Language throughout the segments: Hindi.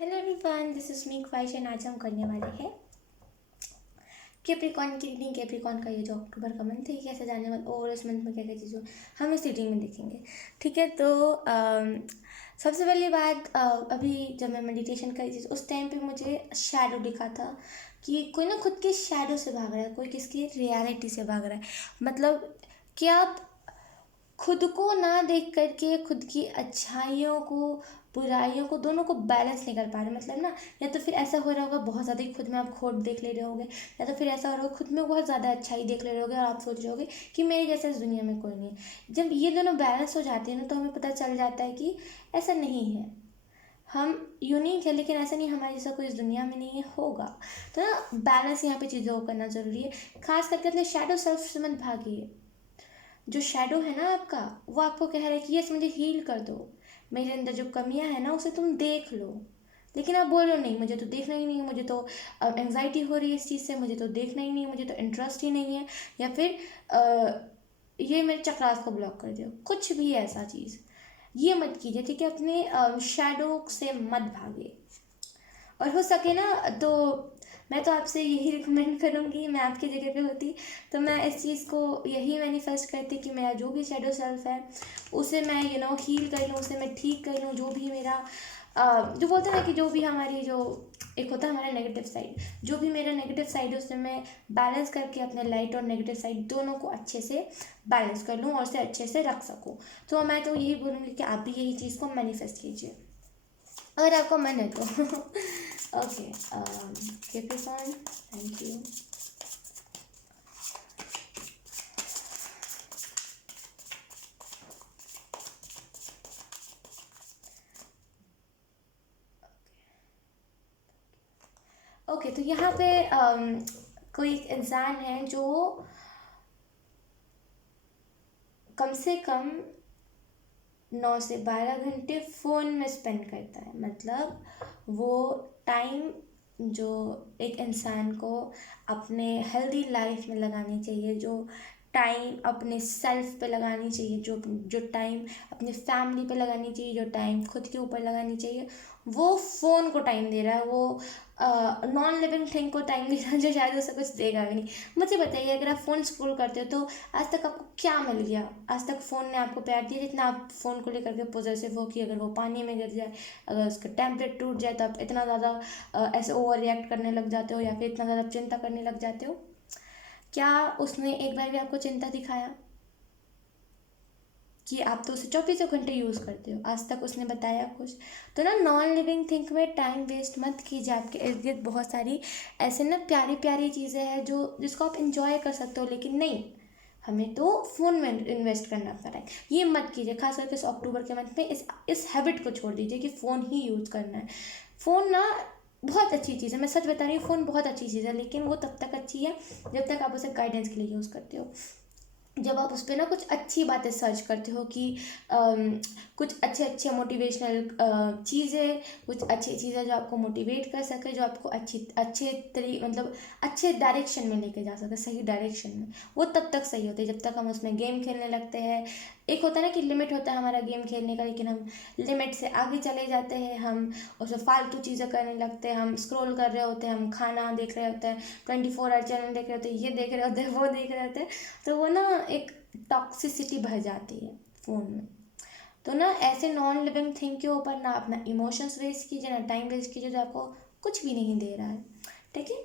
Hello everyone, this is me ख्वाहिश एंड आज हम करने वाले हैं कैप्रिकॉर्न की रीडिंग। कैप्रिकॉर्न का ये जो अक्टूबर का मंथ है ये कैसे जाने वाला और इस मंथ में क्या क्या चीज़ें हम इस रीडिंग में देखेंगे। ठीक है, तो सबसे पहली बात, अभी जब मैं मेडिटेशन कर रही थी उस टाइम पे मुझे शैडो दिखा था कि कोई ना खुद के शैडो से भाग रहा है, कोई किसकी रियलिटी से भाग रहा है। मतलब कि आप खुद को ना देख करके खुद की अच्छाइयों को बुराइयों को दोनों को बैलेंस नहीं कर पा रहे। मतलब ना, या तो फिर ऐसा हो रहा होगा बहुत ज़्यादा ही खुद में आप खोट देख ले रहे होगे, या तो फिर ऐसा हो रहा होगा खुद में बहुत ज़्यादा अच्छाई देख ले रहे होगे और आप सोच रहे होगे कि मेरे जैसा इस दुनिया में कोई नहीं है। जब ये दोनों बैलेंस हो जाते हैं ना तो हमें पता चल जाता है कि ऐसा नहीं है, हम यूनिक है लेकिन ऐसा नहीं हमारे जैसा कोई इस दुनिया में नहीं है होगा। तो ना बैलेंस यहाँ पे चीज़ों को करना ज़रूरी है। खास करके अपने शैडो सेल्फ से मत भागिए। जो शैडो है ना आपका, वो आपको कह रहा है कि यस मुझे हील कर दो, मेरे अंदर जो कमियां है ना उसे तुम देख लो। लेकिन आप बोल रहे हो नहीं मुझे तो देखना ही नहीं है, मुझे तो एंग्जाइटी हो रही है इस चीज़ से, मुझे तो देखना ही नहीं है, मुझे तो इंटरेस्ट ही नहीं है, या फिर ये मेरे चक्रास को ब्लॉक कर दियो, कुछ भी ऐसा चीज़ ये मत कीजिए। ठीक है, अपने शैडो से मत भागे। और हो सके ना तो मैं तो आपसे यही रिकमेंड करूँगी, मैं आपकी जगह पे होती तो मैं इस चीज़ को यही मैनिफेस्ट करती कि मेरा जो भी शैडो सेल्फ है उसे मैं हील कर लूँ, उसे मैं ठीक कर लूँ। जो भी मेरा जो बोलते हैं ना कि जो भी हमारी जो एक होता है हमारा नेगेटिव साइड, जो भी मेरा नेगेटिव साइड है उसे मैं बैलेंस करके अपने लाइट और नेगेटिव साइड दोनों को अच्छे से बैलेंस कर लूँ और उसे अच्छे से रख सकूँ। तो मैं तो यही बोलूँगी कि आप भी यही चीज़ को मैनिफेस्ट कीजिए अगर आपका मन है तो। Okay, Capricorn, thank you. Okay, तो यहाँ पे कोई एक इंसान है जो कम से कम 9 से 12 घंटे फ़ोन में स्पेंड करता है। मतलब वो टाइम जो एक इंसान को अपने हेल्दी लाइफ में लगानी चाहिए, जो टाइम अपने सेल्फ पे लगानी चाहिए, जो जो टाइम अपनी फैमिली पे लगानी चाहिए, जो टाइम खुद के ऊपर लगानी चाहिए, वो फ़ोन को टाइम दे रहा है। वो नॉन लिविंग थिंग को टाइम दे रहा है जो शायद उसे कुछ देगा भी नहीं। मुझे बताइए, अगर आप फ़ोन स्क्रॉल करते हो तो आज तक आपको क्या मिल गया? आज तक फ़ोन ने आपको प्यार दिया जितना आप फ़ोन को लेकर के पॉजेसिव हो कि अगर वो पानी में गिर जाए, अगर उसका टेम्परेचर टूट जाए तो आप इतना ज़्यादा ऐसे ओवर रिएक्ट करने लग जाते हो, या फिर इतना ज़्यादा चिंता करने लग जाते हो। क्या उसने एक बार भी आपको चिंता दिखाया कि आप तो उसे 24 घंटे यूज़ करते हो? आज तक उसने बताया कुछ? तो ना, नॉन लिविंग थिंक में टाइम वेस्ट मत कीजिए। आपके इर्द गिर्द बहुत सारी ऐसे ना प्यारी प्यारी चीज़ें हैं जो जिसको आप इंजॉय कर सकते हो, लेकिन नहीं, हमें तो फ़ोन में इन्वेस्ट करना अपना टाइम। ये मत कीजिए, खास करके इस अक्टूबर के मंथ में इस हैबिट को छोड़ दीजिए कि फ़ोन ही यूज़ करना है। फ़ोन ना बहुत अच्छी चीज़ है, मैं सच बता रही हूँ, फ़ोन बहुत अच्छी चीज़ है, लेकिन वो तब तक अच्छी है जब तक आप उसे गाइडेंस के लिए यूज़ करते हो। जब आप उस पर ना कुछ अच्छी बातें सर्च करते हो कि कुछ अच्छे अच्छे मोटिवेशनल चीज़ें, कुछ अच्छी चीज़ें जो आपको मोटिवेट कर सके, जो आपको मतलब अच्छे डायरेक्शन में लेके जा सके, सही डायरेक्शन में, वो तब तक सही होती है जब तक हम उसमें गेम खेलने लगते हैं। एक होता है ना कि लिमिट होता है हमारा गेम खेलने का, लेकिन हम लिमिट से आगे चले जाते हैं, हम उसमें फालतू चीज़ें करने लगते हैं, हम स्क्रॉल कर रहे होते हैं, हम खाना देख रहे होते हैं, 24 आवर चैनल देख रहे होते हैं, ये देख रहे होते हैं, वो देख रहे होते हैं। तो वो ना एक टॉक्सिसिटी भर जाती है फ़ोन में। तो ना ऐसे नॉन लिविंग थिंग के ऊपर ना अपना इमोशंस वेस्ट कीजिए, ना टाइम वेस्ट कीजिए जो आपको कुछ भी नहीं दे रहा है। ठीक है,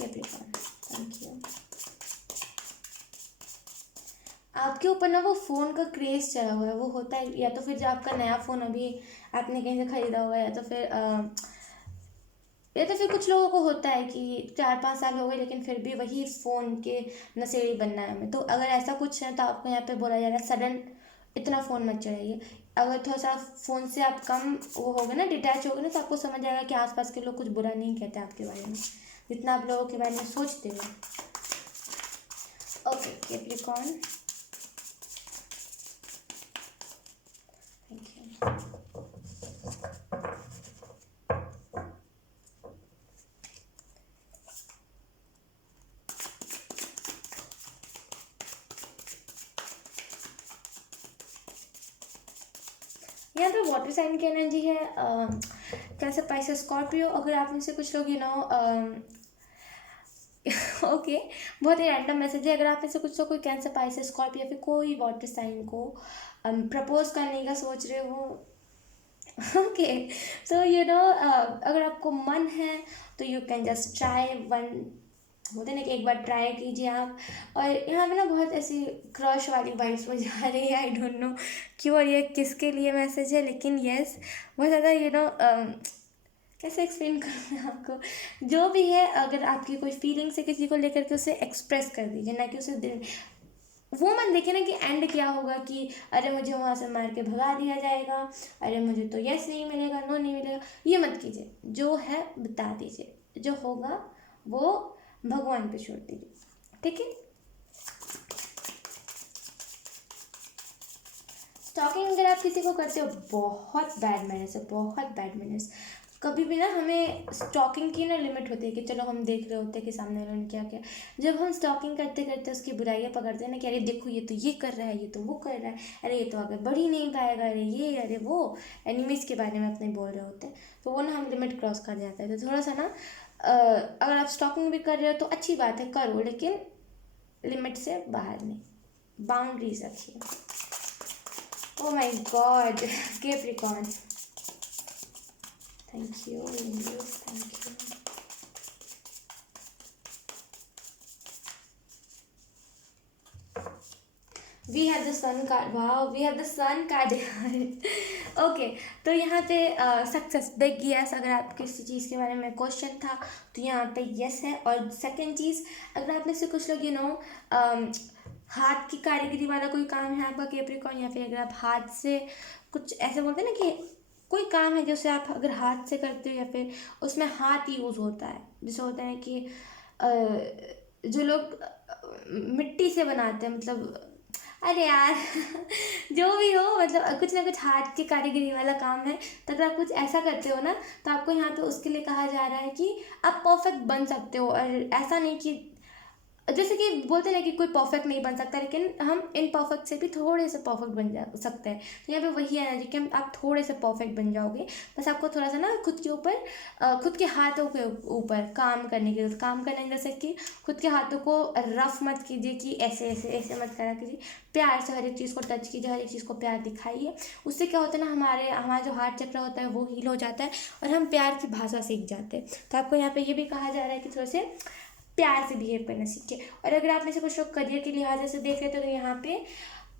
थैंक यू। आपके ऊपर ना वो फ़ोन का क्रेज़ चढ़ा हुआ है, वो होता है या तो फिर जो आपका नया फ़ोन अभी आपने कहीं से ख़रीदा होगा, या तो फिर कुछ लोगों को होता है कि 4-5 साल हो गए लेकिन फिर भी वही फ़ोन के नशेड़ी बनना है हमें। तो अगर ऐसा कुछ है तो आपको यहाँ पे बोला जा रहा है सडन इतना फ़ोन मत चलाइए। अगर थोड़ा सा फ़ोन से आप कम वो हो गए ना, डिटैच हो गए ना, तो आपको समझ आएगा कि आसपास के लोग कुछ बुरा नहीं कहते आपके बारे में जितना आप लोगों के बारे में सोचते हो। Okay Capricorn, thank you. यहाँ पे वाटर साइन की एनर्जी है, कैंसर, पाइसेस, स्कॉर्पियो। अगर आप में से कुछ लोग ओके, बहुत ही रैंडम मैसेज है। अगर आप में से कुछ लोग कोई कैंसर, पाइसेस, स्कॉर्पियो या फिर कोई वाटर साइन को प्रपोज करने का सोच रहे हो, ओके, सो अगर आपको मन है तो you can just try one, होते ना कि एक बार ट्राई कीजिए आप। और यहाँ पे ना बहुत ऐसी क्रश वाली वाइब्स मुझे आ रही है, आई डोंट नो क्यों और ये किसके लिए मैसेज है, लेकिन येस बहुत ज़्यादा कैसे एक्सप्लेन करूँ मैं आपको। जो भी है, अगर आपकी कोई फीलिंग्स है किसी को लेकर के, उसे एक्सप्रेस कर दीजिए, ना कि उसे दिल, वो मत देखिए ना कि एंड क्या होगा, कि अरे मुझे वहाँ से मार के भगा दिया जाएगा, अरे मुझे तो यस नहीं मिलेगा, नो नहीं मिलेगा, ये मत कीजिए। जो है बता दीजिए, जो होगा वो भगवान पे छोड़ दीजिए, ठीक है। स्टॉकिंग अगर आप किसी को करते हो, बहुत बैड मैनर्स है, बहुत बैड मैनर्स। कभी भी ना हमें स्टॉकिंग की ना लिमिट होती है कि चलो हम देख रहे होते हैं कि सामने वाले ने क्या किया, जब हम स्टॉकिंग करते करते उसकी बुराइयां पकड़ते हैं ना कि अरे देखो ये तो ये कर रहा है, ये तो वो कर रहा है, अरे ये तो आगे बढ़ ही नहीं पाएगा, अरे ये अरे वो, एनिमीज के बारे में अपने बोल रहे होते हैं, तो वो ना हम लिमिट क्रॉस कर जाते हैं। तो थोड़ा सा ना अगर आप स्टॉकिंग भी कर रहे हो तो अच्छी बात है, करो, लेकिन लिमिट से बाहर नहीं, बाउंड्रीज रखिए। Oh my God, Capricorn. Thank you, Indios. Thank you. We have the sun card. Wow, we have the sun card. Okay, तो यहाँ पे सक्सेस, बिग यस। अगर आप किसी चीज़ के बारे में क्वेश्चन था तो यहाँ पे यस है। और सेकंड चीज़, अगर आप में से कुछ लोग हाथ की कारीगरी वाला कोई काम है आपका कैप्रिकॉर्न, या फिर अगर आप हाथ से कुछ ऐसे बोलते हैं ना कि कोई काम है जैसे आप अगर हाथ से करते हो या फिर उसमें हाथ यूज़ होता है, जैसे होता है कि जो लोग मिट्टी से बनाते हैं, मतलब अरे यार जो भी हो, मतलब कुछ ना कुछ हाथ की कारीगरी वाला काम है, तो अगर आप कुछ ऐसा करते हो ना, तो आपको यहाँ पे उसके लिए कहा जा रहा है कि आप परफेक्ट बन सकते हो। और ऐसा नहीं कि जैसे कि बोलते हैं ना कि कोई परफेक्ट नहीं बन सकता, लेकिन हम इन परफेक्ट से भी थोड़े से परफेक्ट बन जा सकते हैं। तो यहाँ पे वही एनर्जी कि आप थोड़े से परफेक्ट बन जाओगे, बस आपको थोड़ा सा ना खुद के ऊपर खुद के हाथों के ऊपर काम करने की, काम करने जैसे कि खुद के हाथों को रफ मत कीजिए कि ऐसे ऐसे ऐसे मत करा कीजिए, प्यार से हर एक चीज़ को टच कीजिए, हर एक चीज़ को प्यार दिखाइए। उससे क्या होता है ना, हमारा जो हार्ट चक्र होता है वो हील हो जाता है और हम प्यार की भाषा सीख जाते हैं। तो आपको यहाँ पे ये भी कहा जा रहा है कि थोड़े से प्यार से बिहेव करना सीखिए। और अगर आप में से कुछ लोग करियर के लिहाज से देख रहे थे, तो यहाँ पे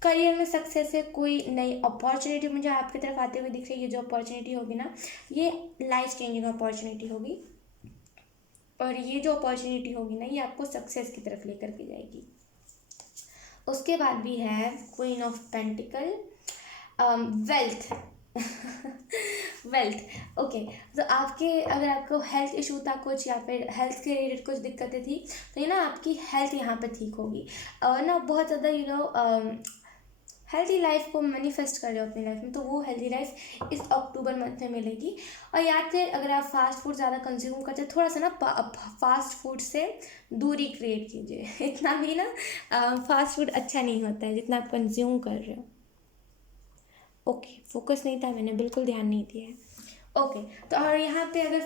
करियर में सक्सेस है, कोई नई अपॉर्चुनिटी मुझे आपकी तरफ आते हुए दिख रही है। ये जो अपॉर्चुनिटी होगी ना, ये लाइफ चेंजिंग अपॉर्चुनिटी होगी, और ये जो अपॉर्चुनिटी होगी ना, ये आपको सक्सेस की तरफ लेकर के जाएगी। उसके बाद भी है queen of pentacle, wealth. Wealth, okay. तो अगर आपको हेल्थ इशू था कुछ, या फिर हेल्थ के रिलेटेड कुछ दिक्कतें थी, तो ये ना आपकी हेल्थ यहाँ पे ठीक होगी। और ना बहुत ज़्यादा हेल्थी लाइफ को मैनिफेस्ट कर रहे हो अपनी लाइफ में, तो वो हेल्थी लाइफ इस अक्टूबर मंथ में मिलेगी। और याद से, अगर आप फास्ट फूड ज़्यादा कंज्यूम करते हो, थोड़ा सा ना फास्ट फूड से दूरी क्रिएट कीजिए। इतना भी ना फास्ट फूड अच्छा नहीं होता है जितना आप कंज्यूम कर रहे हो। ओके, फोकस नहीं था, मैंने बिल्कुल ध्यान नहीं दिया है। ओके, तो और यहाँ पे अगर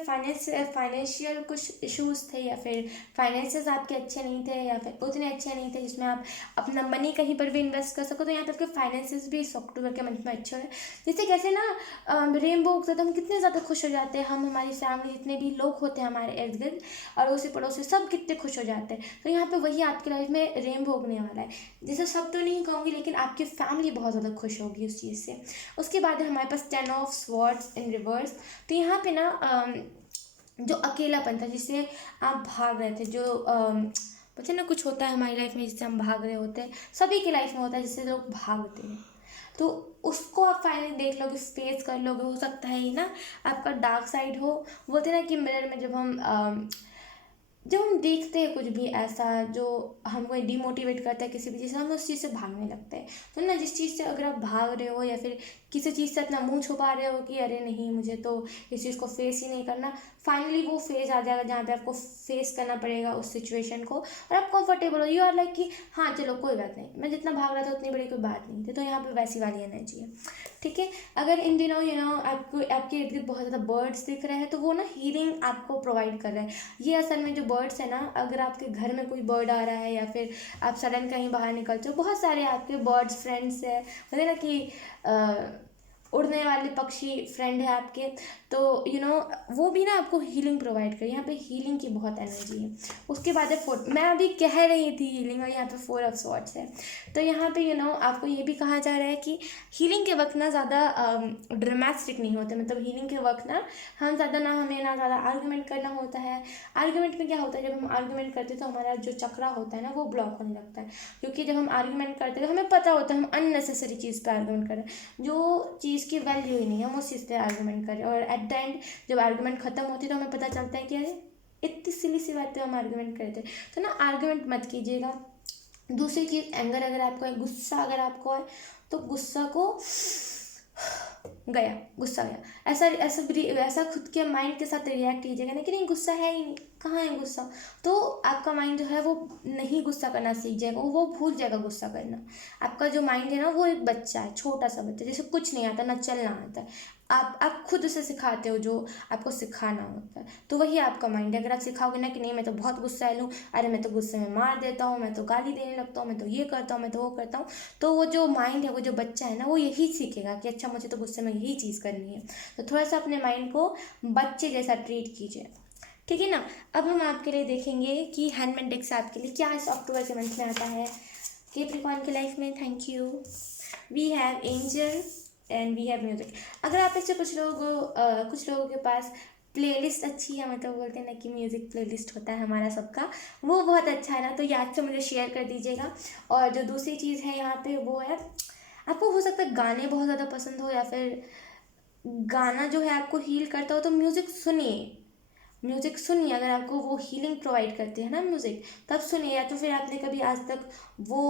फाइनेंशियल कुछ इश्यूज थे, या फिर फाइनेंसेस आपके अच्छे नहीं थे, या फिर उतने अच्छे नहीं थे जिसमें आप अपना मनी कहीं पर भी इन्वेस्ट कर सको, तो यहाँ पे आपके फाइनेंसेस भी इस अक्टूबर के मंथ में अच्छे हैं। जैसे कैसे ना रेनबो उगता, तो हम कितने ज़्यादा खुश हो जाते हैं, हम हमारी फैमिली जितने भी लोग होते हैं, हमारे इर्द गिर्द अड़ोसी पड़ोसी सब कितने खुश हो जाते हैं। तो यहाँ पे वही आपकी लाइफ में रेनबो उगने वाला है। जैसे सब तो नहीं कहूँगी, लेकिन आपकी फैमिली बहुत ज़्यादा खुश होगी उस चीज़ से। उसके बाद है हमारे पास 10 ऑफ स्वॉर्ड्स इन रिवर्स। तो यहाँ पे ना जो अकेलापन था, जिससे आप भाग रहे थे, जो बोलते ना कुछ होता है हमारी लाइफ में जिससे हम भाग रहे होते हैं, सभी की लाइफ में होता है जिससे लोग भागते हैं, तो उसको आप फाइनली देख लोगे, फेस कर लोगे। हो सकता है ये ना आपका डार्क साइड हो। बोलते हैं ना कि मिरर में जब हम देखते हैं कुछ भी ऐसा जो हमको डिमोटिवेट करता है किसी भी चीज़ से, हम उस चीज़ से भागने लगते हैं। तो ना जिस चीज़ से अगर आप भाग रहे हो, या फिर किसी चीज़ से अपना मुंह छुपा रहे हो कि अरे नहीं मुझे तो इस चीज़ को फेस ही नहीं करना, फाइनली वो फेज आ जाएगा जहाँ पे आपको फेस करना पड़ेगा उस सिचुएशन को और आप कंफर्टेबल हो, यू आर लाइक कि हाँ चलो कोई बात नहीं, मैं जितना भाग रहा था उतनी बड़ी कोई बात नहीं थी। तो यहाँ पे वैसी वाली एनर्जी है, ठीक है। अगर इन दिनों आपको आपके इर्द गिर्द बहुत ज़्यादा बर्ड्स दिख रहे हैं तो वो ना हीलिंग आपको प्रोवाइड कर रहा है। ये असल में जो बर्ड्स है ना, अगर आपके घर में कोई बर्ड आ रहा है या फिर आप सडन कहीं बाहर निकलते हो, बहुत सारे आपके बर्ड्स फ्रेंड्स है, मतलब ना कि उड़ने वाले पक्षी फ्रेंड है आपके, तो वो भी ना आपको हीलिंग प्रोवाइड करे। यहाँ पे हीलिंग की बहुत एनर्जी है। उसके बाद है फोर, मैं अभी कह रही थी हीलिंग और यहाँ पे 4 ऑफ स्वॉर्ड्स है। तो यहाँ पे आपको ये भी कहा जा रहा है कि हीलिंग के वक्त ना ज़्यादा ड्रामेटिक नहीं होते, मतलब हीलिंग के वक्त ना हमें ना ज़्यादा आर्गूमेंट करना होता है। आर्गूमेंट में क्या होता है, जब हम आर्गूमेंट करते हैं तो हमारा जो चक्रा होता है ना वो ब्लॉक होने लगता है, क्योंकि जब हम आर्गूमेंट करते हैं तो हमें पता होता है हम अननेसेसरी चीज़ पे आर्गूमेंट कर रहे हैं, जो चीज़ की वैल्यू ही नहीं है हम उस चीज़ पे आर्गूमेंट करें, और एट द एंड जब आर्गूमेंट खत्म होती है तो हमें पता चलता है कि अरे इतनी सिली सी बात पे हम आर्गूमेंट करते हैं। तो ना आर्गूमेंट मत कीजिएगा। दूसरी चीज़, एंगर अगर आपको है, गुस्सा अगर आपको है, तो गुस्सा को गया, गुस्सा गया, ऐसा खुद के माइंड के साथ रिएक्ट कीजिएगा ना कि नहीं गुस्सा है ही नहीं, कहाँ है गुस्सा। तो आपका माइंड जो है वो नहीं गुस्सा करना सीख जाएगा, वो भूल जाएगा गुस्सा करना। आपका जो माइंड है ना वो एक बच्चा है, छोटा सा बच्चा, जिसे कुछ नहीं आता, ना चलना आता है। आप खुद उसे सिखाते हो जो आपको सिखाना होता है। तो वही आपका माइंड है। अगर आप सिखाओगे ना कि नहीं मैं तो बहुत गुस्सैल हूँ, अरे मैं तो गुस्से में मार देता हूँ, मैं तो गाली देने लगता हूँ, मैं तो ये करता हूँ, मैं तो वो करता हूँ, तो वो जो माइंड है, वो जो बच्चा है ना, वो यही सीखेगा कि अच्छा मुझे तो गुस्से में यही चीज़ करनी है। तो थोड़ा सा अपने माइंड को बच्चे जैसा ट्रीट कीजिए, ठीक है ना। अब हम आपके लिए देखेंगे कि हैंडमेड डेक से आपके लिए क्या इस अक्टूबर के मंथ में आता है कैप्रिकॉर्न की लाइफ में। Thank you. We have angel and we have music. अगर आप इससे कुछ लोगों के पास प्लेलिस्ट अच्छी है, मतलब बोलते हैं ना कि म्यूज़िक प्लेलिस्ट होता है हमारा सबका, वो बहुत अच्छा है ना, तो याद से मुझे शेयर कर दीजिएगा। और जो दूसरी चीज़ है यहाँ पे वो है, आपको हो सकता है गाने बहुत ज़्यादा पसंद हो, या फिर गाना जो है आपको हील करता हो, तो म्यूज़िक सुनिए। म्यूज़िक सुनिए, अगर आपको वो हीलिंग प्रोवाइड करते हैं ना म्यूज़िक, तब सुनिए। या तो फिर आपने कभी आज तक वो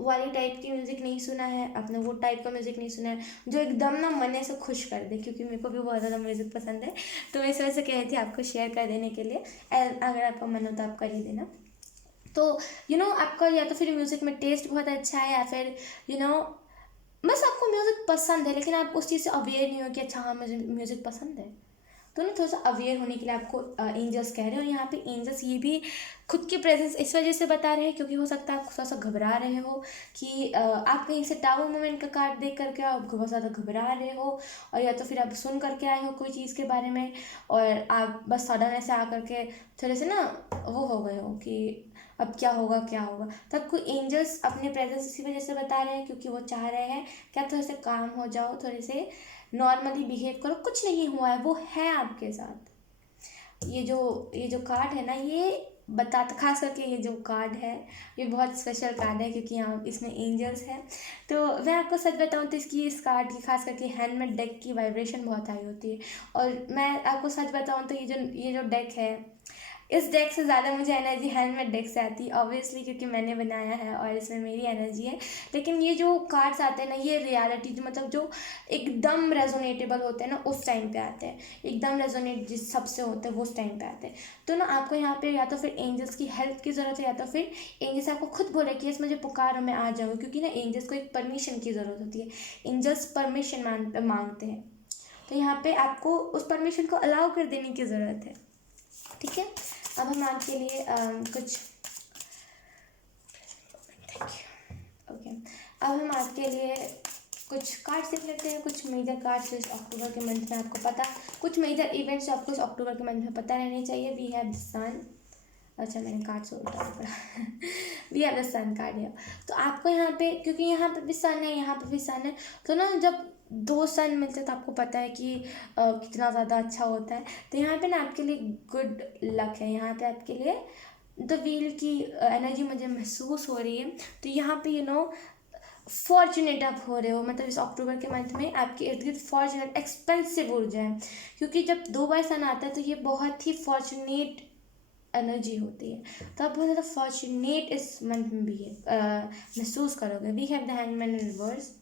वाली टाइप की म्यूज़िक नहीं सुना है, आपने वो टाइप का म्यूज़िक नहीं सुना है जो एकदम ना मन से खुश कर दे, क्योंकि मेरे को भी बहुत ज़्यादा म्यूज़िक पसंद है, तो मैं इस वजह से कह रही थी आपको शेयर कर देने के लिए। अगर आपका मन हो तो आप कर ही देना। तो आपका या तो फिर म्यूज़िक में टेस्ट बहुत अच्छा है, या फिर बस आपको म्यूज़िक पसंद है, लेकिन आप उस चीज़ से अवेयर नहीं हो कि अच्छा हाँ मुझे म्यूज़िक पसंद है। तो ना थोड़ा सा अवेयर होने के लिए आपको एंजल्स कह रहे हैं। और यहाँ पे एंजल्स ये भी खुद की प्रेजेंस इस वजह से बता रहे हैं क्योंकि हो सकता है आप थोड़ा सा घबरा रहे हो कि आप कहीं से टावर मोमेंट का कार्ड देख करके आप बहुत ज़्यादा घबरा रहे हो, और या तो फिर आप सुन करके आए हो कोई चीज़ के बारे में और आप बस सडन ऐसे आ करके थोड़े से ना वो हो गए हो कि अब क्या होगा क्या होगा। तो आपको एंजल्स अपने प्रेजेंस इसी वजह से बता रहे हैं क्योंकि वो चाह रहे हैं कि आप थोड़े से काम हो जाओ, थोड़े से नॉर्मली बिहेव करो, कुछ नहीं हुआ है, वो है आपके साथ। ये जो कार्ड है ना, ये बताता, खास करके ये जो कार्ड है ये बहुत स्पेशल कार्ड है क्योंकि यहाँ इसमें एंजल्स है। तो मैं आपको सच बताऊँ तो इस कार्ड की खास करके हैंडमेड डेक की वाइब्रेशन बहुत हाई होती है। और मैं आपको सच बताऊँ तो ये जो डेक है, इस डेक से ज़्यादा मुझे एनर्जी हैंडमेड डेक से आती है, ऑब्वियसली क्योंकि मैंने बनाया है और इसमें मेरी एनर्जी है। लेकिन ये जो कार्ड्स आते हैं ना, ये रियलिटी मतलब जो एकदम रेजोनेटेबल होते हैं ना, उस टाइम पे आते हैं, एकदम रेजोनेट जिस सबसे होते हैं वो उस टाइम पे आते हैं। तो ना आपको यहाँ पे या तो फिर एंजल्स की हेल्प की ज़रूरत है, या तो फिर एंजल्स आपको खुद बोले कि यस मुझे पुकारो मैं आ जाऊँ, क्योंकि ना एंजल्स को एक परमिशन की ज़रूरत होती है। एंजल्स परमिशन मांगते हैं, तो यहाँ पे आपको उस परमिशन को अलाउ कर देने की ज़रूरत है, ठीक है। अब हम आपके लिए कुछ ओके अब हम आपके लिए कुछ कार्ड्स देख लेते हैं, कुछ मेजर कार्ड्स इस अक्टूबर के मंथ में आपको पता, कुछ मेजर इवेंट्स आपको इस अक्टूबर के मंथ में पता रहने चाहिए। वी हैव द सन, अच्छा मैंने कार्ड से उल्टा पड़ा we have the sun card है। तो आपको यहाँ पे, क्योंकि यहाँ पे भी सन है, यहाँ पे भी सन है, तो ना जब 2 सन मिलते हैं तो आपको पता है कि कितना ज़्यादा अच्छा होता है। तो यहाँ पे ना आपके लिए गुड लक है, यहाँ पे आपके लिए द व्हील की एनर्जी मुझे महसूस हो रही है। तो यहाँ पे फॉर्चुनेट आप हो रहे हो, मतलब इस अक्टूबर के मंथ में आपके इर्द गिर्द फॉर्चुनेट एक्सपेंसिव ऊर्जा है, क्योंकि जब 2 बार सन आता है तो ये बहुत ही फॉर्चुनेट एनर्जी होती है। तो आप बहुत ज़्यादा फॉर्चुनेट इस मंथ में भी महसूस करोगे। We have the hangman in reverse,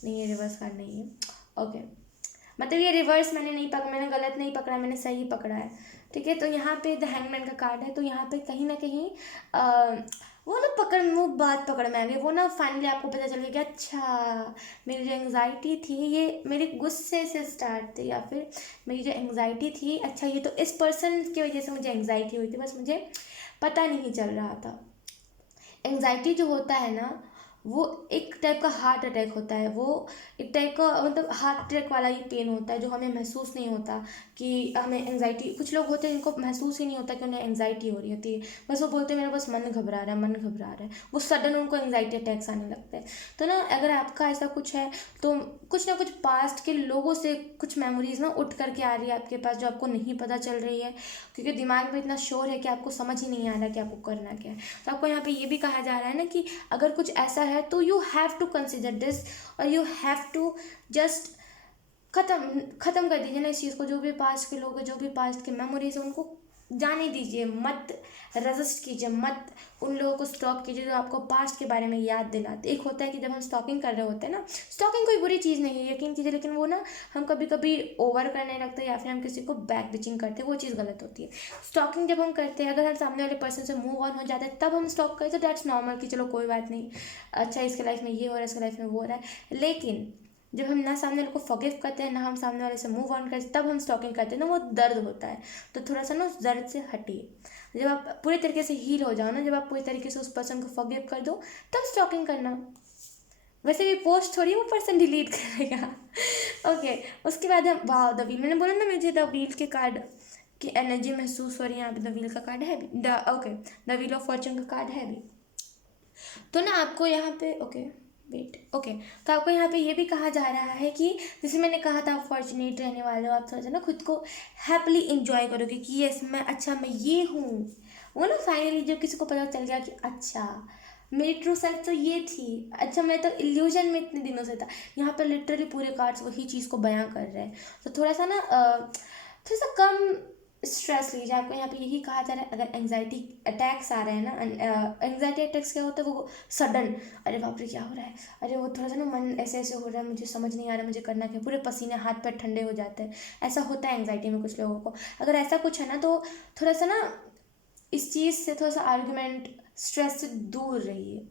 नहीं ये रिवर्स कार्ड नहीं है, ओके, मतलब ये रिवर्स मैंने नहीं पकड़ा, मैंने गलत नहीं पकड़ा, मैंने सही पकड़ा है, ठीक है। तो यहाँ पे द हैंगमैन का कार्ड है, तो यहाँ पे कहीं ना कहीं वो ना वो बात पकड़ में आ गई, वो ना फाइनली आपको पता चल गया कि अच्छा मेरी जो एंग्जाइटी थी ये मेरे गुस्से से स्टार्ट थी, या फिर मेरी जो एंग्जाइटी थी, अच्छा ये तो इस पर्सन की वजह से मुझे एंग्जाइटी हुई थी, बस मुझे पता नहीं चल रहा था। एंग्जाइटी जो होता है ना, वो एक टाइप का हार्ट अटैक होता है, वो एक टाइप का मतलब हार्ट अटैक वाला ही पेन होता है, जो हमें महसूस नहीं होता कि हमें एंग्जाइटी। कुछ लोग होते हैं जिनको महसूस ही नहीं होता कि उन्हें एंग्जाइटी हो रही होती है, बस वो बोलते हैं मेरा बस मन घबरा रहा है, मन घबरा रहा है, वो सडन उनको एंग्जाइटी अटैक्स आने लगते हैं। तो ना अगर आपका ऐसा कुछ है तो कुछ ना कुछ पास्ट के लोगों से कुछ मेमोरीज ना उठ करके आ रही है आपके पास, जो आपको नहीं पता चल रही है, क्योंकि दिमाग में इतना शोर है कि आपको समझ ही नहीं आ रहा कि आपको करना क्या है। तो आपको यहाँ पे ये भी कहा जा रहा है ना कि अगर कुछ ऐसा है तो you have to consider this, और यू हैव टू जस्ट ख़त्म कर दीजिए ना इस चीज़ को। जो भी पास्ट के लोग हैं, जो भी पास्ट के मेमोरीज है, उनको जाने दीजिए, मत रजिस्ट कीजिए, मत उन लोगों को स्टॉक कीजिए जो आपको पास्ट के बारे में याद दिलाते। एक होता है कि जब हम स्टॉकिंग कर रहे होते हैं ना, स्टॉकिंग कोई बुरी चीज़ नहीं है, यकीन कीजिए, लेकिन वो ना हम कभी कभी ओवर करने लगते हैं या फिर हम किसी को बैक बिचिंग करते हैं, वो चीज़ गलत होती है। स्टॉकिंग जब हम करते हैं, अगर हम सामने वाले पर्सन से मूव ऑन हो जाते हैं तब हम स्टॉक करें तो दैट्स नॉर्मल, कि चलो कोई बात नहीं, अच्छा इसके लाइफ में ये हो रहा है, इसके लाइफ में वो हो रहा है। लेकिन जब हम ना सामने वाले को फॉरगिव करते हैं, ना हम सामने वाले से मूव ऑन करते, तब हम स्टॉकिंग करते हैं ना, वो दर्द होता है। तो थोड़ा सा ना उस दर्द से हटिए। जब आप पूरे तरीके से हील हो जाओ ना, जब आप पूरे तरीके से उस पर्सन को फॉरगिव कर दो, तब स्टॉकिंग करना। वैसे भी पोस्ट थोड़ी वो पर्सन डिलीट करेगा। ओके, उसके बाद हम वाह द व्हील, मैंने बोला ना मुझे द व्हील के कार्ड की एनर्जी महसूस हो रही है। यहाँ पे द व्हील का कार्ड है भी, the okay the wheel of Fortune का कार्ड है भी। तो ना आपको यहाँ पे ओके वेट ओके, तो आपको यहाँ पे ये भी कहा जा रहा है कि जैसे मैंने कहा था आप फॉर्चुनेट रहने वाले हो, आप थोड़ा सा ना खुद को हैप्पीली इंजॉय करोगे कि यस मैं, अच्छा मैं ये हूँ। वो ना फाइनली जब किसी को पता चल गया कि अच्छा मेरी ट्रू सेल्फ तो ये थी, अच्छा मैं तो इल्यूजन में इतने दिनों से था। यहाँ पर लिटरली पूरे कार्ड्स वही चीज़ को बयां कर रहे हैं। तो थोड़ा सा ना थोड़ा सा कम स्ट्रेस लीजिए। आपको यहाँ पे यही कहा जा रहा है, अगर एंग्जाइटी अटैक्स आ रहे हैं ना, एंग्जाइटी अटैक्स क्या होता है, वो सडन, अरे बाप रे क्या हो रहा है, अरे वो थोड़ा सा ना मन ऐसे ऐसे हो रहा है, मुझे समझ नहीं आ रहा मुझे करना क्या, पूरे पसीने हाथ पैर ठंडे हो जाते हैं, ऐसा होता है एंग्जाइटी में कुछ लोगों को। अगर ऐसा कुछ है ना तो थोड़ा सा ना इस चीज़ से, थोड़ा सा आर्ग्यूमेंट स्ट्रेस से दूर रहिए।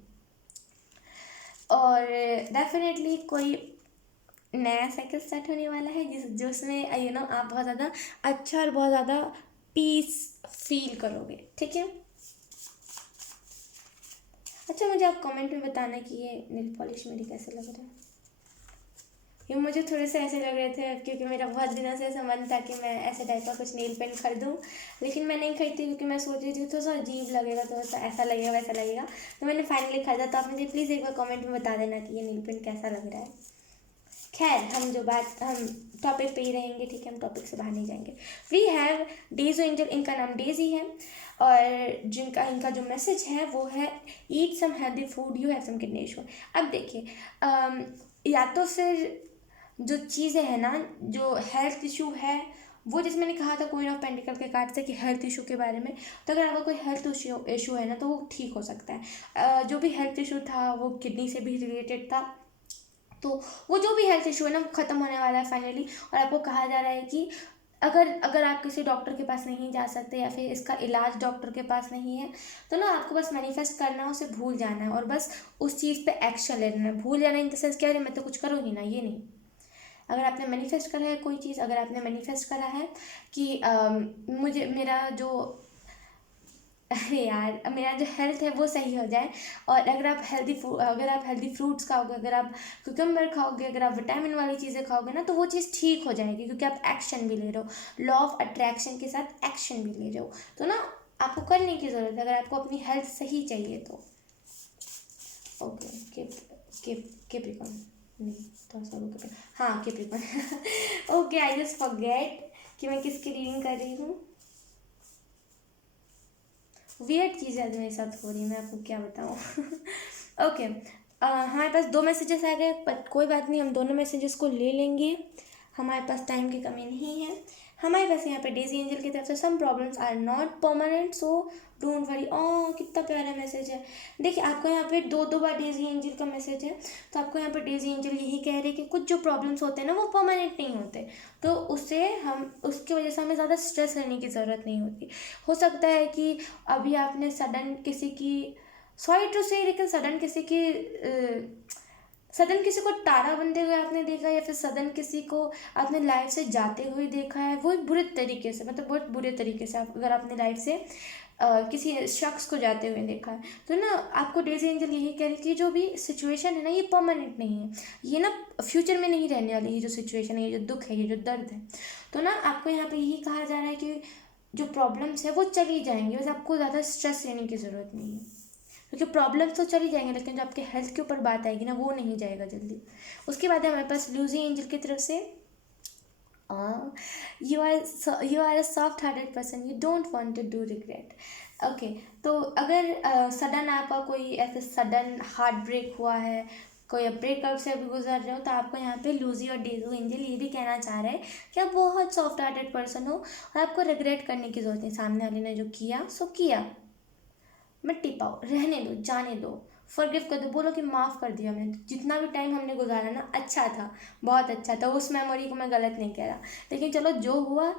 और डेफिनेटली कोई नया साइकिल स्टार्ट होने वाला है जो उसमें यू नो आप बहुत ज़्यादा अच्छा और बहुत ज़्यादा पीस फील करोगे, ठीक है। अच्छा मुझे आप कमेंट में बताना कि ये नेल पॉलिश मेरी कैसे लग रहा है। ये मुझे थोड़े से ऐसे लग रहे थे क्योंकि मेरा बहुत दिनों से ऐसा मन था कि मैं ऐसे टाइप का कुछ नेल पेंट खरीदूँ, लेकिन मैं नहीं खरीदती क्योंकि मैं सोच रही थी थोड़ा सा अजीब लगेगा, थोड़ा सा ऐसा लगेगा वैसा लगेगा, तो मैंने फाइनली खरीदा। तो आप मुझे प्लीज़ एक बार कमेंट में बता देना कि ये नेल पेंट कैसा लग रहा है। खैर हम टॉपिक पे ही रहेंगे, ठीक है, हम टॉपिक से बाहर नहीं जाएंगे। वी हैव डेजो एंजल, इनका नाम डेजी है, और इनका जो मैसेज है वो है eat some healthy food, you have some kidney issue. अब देखिए या तो फिर जो चीज़ें हैं ना, जो हेल्थ इशू है, वो जैसे मैंने कहा था क्वीन ऑफ पेंटिकल के कार्ड से कि हेल्थ इशू के बारे में, तो अगर आपका कोई हेल्थ इशू है ना तो वो ठीक हो सकता है। जो भी हेल्थ इशू था वो किडनी से भी रिलेटेड था, तो वो जो भी हेल्थ इशू है ना वो ख़त्म होने वाला है फाइनली। और आपको कहा जा रहा है कि अगर आप किसी डॉक्टर के पास नहीं जा सकते या फिर इसका इलाज डॉक्टर के पास नहीं है, तो ना आपको बस मैनिफेस्ट करना है, उसे भूल जाना है और बस उस चीज़ पे एक्शन लेना है। भूल जाना इन द सेंस क्या है, मैं तो कुछ करूँ ही ना, ये नहीं। अगर आपने मैनिफेस्ट करा है कोई चीज़, अगर आपने मैनिफेस्ट करा है कि मुझे मेरा जो यार मेरा जो हेल्थ है वो सही हो जाए, और अगर आप हेल्दी फ्रूट्स खाओगे, अगर आप कुकम्बर खाओगे, अगर आप विटामिन वाली चीज़ें खाओगे ना, तो वो चीज़ ठीक हो जाएगी, क्योंकि आप एक्शन भी ले रहे हो, लॉ ऑफ अट्रैक्शन के साथ एक्शन भी ले रहे हो। तो ना आपको करने की ज़रूरत है अगर आपको अपनी हेल्थ सही चाहिए तो। ओके केप्रिकॉन नहीं, तो सब हाँ Capricorn. Okay I just forget कि मैं किसकी रीडिंग कर रही हूँ। वियर्ड चीज़ आज मेरे साथ हो रही है, मैं आपको क्या बताऊँ। ओके हमारे पास 2 मैसेजेस आ गए, पर कोई बात नहीं, हम दोनों मैसेजेस को ले लेंगे, हमारे पास टाइम की कमी नहीं है। हमारे पास यहाँ पे डेजी एंजल की तरफ से some problems are not permanent, so don't worry. कितना प्यारा मैसेज है। देखिए आपको यहाँ पे दो बार डेजी एंजल का मैसेज है, तो आपको यहाँ पे डेजी एंजल यही कह रहे हैं कि कुछ जो प्रॉब्लम्स होते हैं ना वो परमानेंट नहीं होते, तो उससे हम उसकी वजह से हमें ज़्यादा स्ट्रेस लेने की ज़रूरत नहीं होती। हो सकता है कि अभी आपने सडन किसी की, सॉरी टू से, लेकिन सडन किसी को तारा बनते हुए आपने देखा, या फिर सडन किसी को आपने लाइफ से जाते हुए देखा है, वो एक बुरे तरीके से, मतलब बहुत बुरे तरीके से अगर आपने लाइफ से किसी शख्स को जाते हुए देखा है, तो ना आपको डेजी एंजल यही कह रही है कि जो भी सिचुएशन है ना ये परमानेंट नहीं है, ये ना फ्यूचर में नहीं रहने वाली, ये जो सिचुएशन है, ये जो दुख है, ये जो दर्द है, तो ना आपको यहाँ पे यही कहा जा रहा है कि जो प्रॉब्लम्स है वो चली जाएंगी, बस आपको ज़्यादा स्ट्रेस लेने की ज़रूरत नहीं है, क्योंकि प्रॉब्लम्स तो चली जाएंगे, लेकिन जो आपके हेल्थ के ऊपर बात आएगी ना वो नहीं जाएगा जल्दी। उसके बाद है हमारे पास लूजी एंजल की तरफ से, you are a soft hearted person, you don't want to do regret. Okay, तो अगर सडन आपका कोई ऐसे सडन हार्ट ब्रेक हुआ है, कोई ब्रेकअप से अभी गुजर रहे हो, तो आपको यहाँ पे लूजी और डेजू एंजल ये भी कहना चाह रहे हैं कि आप बहुत सॉफ्ट हार्टेड पर्सन हो और आपको रिग्रेट करने की ज़रूरत नहीं। सामने वाले ने जो किया सो किया, मिट्टी पाओ, रहने दो, जाने दो, फॉरगिव कर दो, बोलो कि माफ़ कर दिया मैंने, जितना भी टाइम हमने गुजारा ना अच्छा था, बहुत अच्छा था, उस मेमोरी को मैं गलत नहीं कह रहा, लेकिन चलो जो हुआ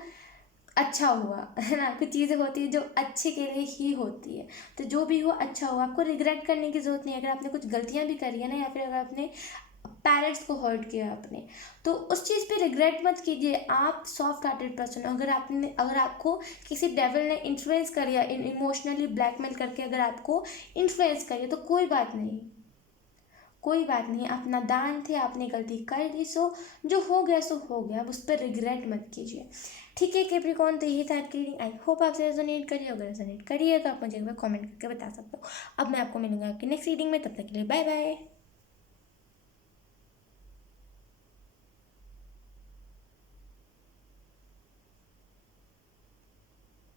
अच्छा हुआ, है ना। कुछ चीज़ें होती है जो अच्छे के लिए ही होती है, तो जो भी हुआ अच्छा हुआ, आपको रिग्रेट करने की ज़रूरत नहीं है। अगर आपने कुछ गलतियाँ भी करी है ना, या फिर अगर आपने पेरेंट्स को हर्ट किया आपने, तो उस चीज़ पे रिग्रेट मत कीजिए। आप सॉफ्ट हार्टेड पर्सन हो। अगर आपको किसी डेविल ने इन्फ्लुएंस कर दिया, इमोशनली ब्लैकमेल करके अगर आपको इन्फ्लुएंस करिए, तो कोई बात नहीं, कोई बात नहीं, आप नादान थे, आपने गलती कर दी, सो जो हो गया सो हो गया, अब उस पर रिग्रेट मत कीजिए। ठीक है कैप्रिकॉर्न, तो ये था आपकी रीडिंग। आई होप आपसे रेजोनेट करिए, अगर रेजोनेट करिए तो आप मुझे एक बार कमेंट करके बता सकते हो। अब मैं आपको मिलूंगा आपकी नेक्स्ट रीडिंग में, तब तक के लिए बाय बाय।